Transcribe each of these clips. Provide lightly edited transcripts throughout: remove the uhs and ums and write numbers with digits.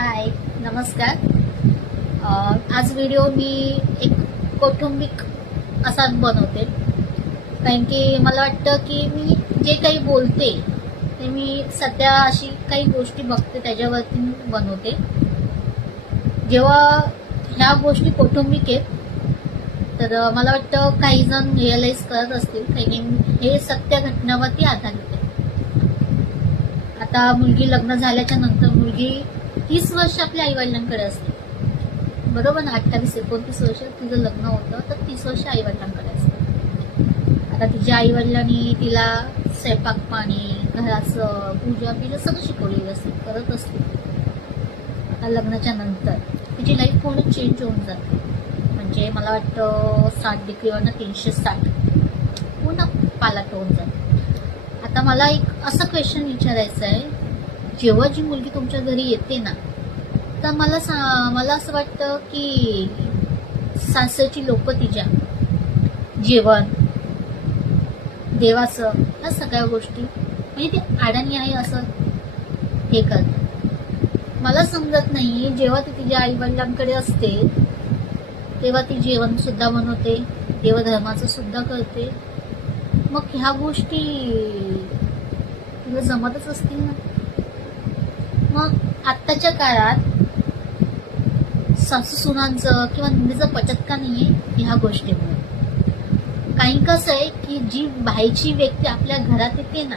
हाय, नमस्कार. आज व्हिडिओ मी एक कौटुंबिक असा बनवते, कारण की मला वाटतं की मी जे काही बोलते ते मी सध्या अशी काही गोष्टी बघते त्याच्यावरती बनवते. जेव्हा ह्या गोष्टी कौटुंबिक आहेत तर मला वाटतं काही जण रिअलाइज करत असतील, काही हे सत्य घटनावरती आधारित आहे. आता मुलगी लग्न झाल्याच्या नंतर मुलगी 30 वर्ष आपल्या आईवडिलांकडे असते, बरोबर ना. 28-29 वर्ष तिचं लग्न होतं, तर 30 वर्ष आईवडिलांकडे असते. आता तिच्या आईवडिलांनी तिला स्वयंपाक पाणी, घराचं पूजा बिजा सगळं शिकवलेलं असते, करत असते. आता लग्नाच्या नंतर तिची लाईफ पूर्ण चेंज होऊन जाते. म्हणजे मला वाटतं 60 डिग्रीवरनं 360 पूर्ण पालट होऊन जाते. आता मला एक असं क्वेश्चन विचारायचं आहे, जेव्हा जी मुलगी तुमच्या घरी येते ना, तर मला असं वाटतं की सासरची लोक तिच्या जेवण, देवाचं, ह्या सगळ्या गोष्टी म्हणजे ती अडाणी आहे असं हे करतात. मला समजत नाही, जेव्हा ती तिच्या आईवडिलांकडे असते तेव्हा ती जेवण सुद्धा बनवते, देवधर्माचं सुद्धा करते. मग ह्या गोष्टी तुला जमतच असतील ना. मग आत्ताच्या काळात सासू सुनांचं किंवा नंदीचं पचत का नाहीये ह्या गोष्टीमुळे. काही कसं आहे की जी बाहेरची व्यक्ती आपल्या घरात येते ना,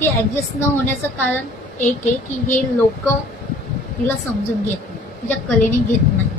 ते ऍडजस्ट न होण्याचं कारण एक आहे की हे लोक तिला समजून घेत नाही, तिच्या कलेने घेत नाही.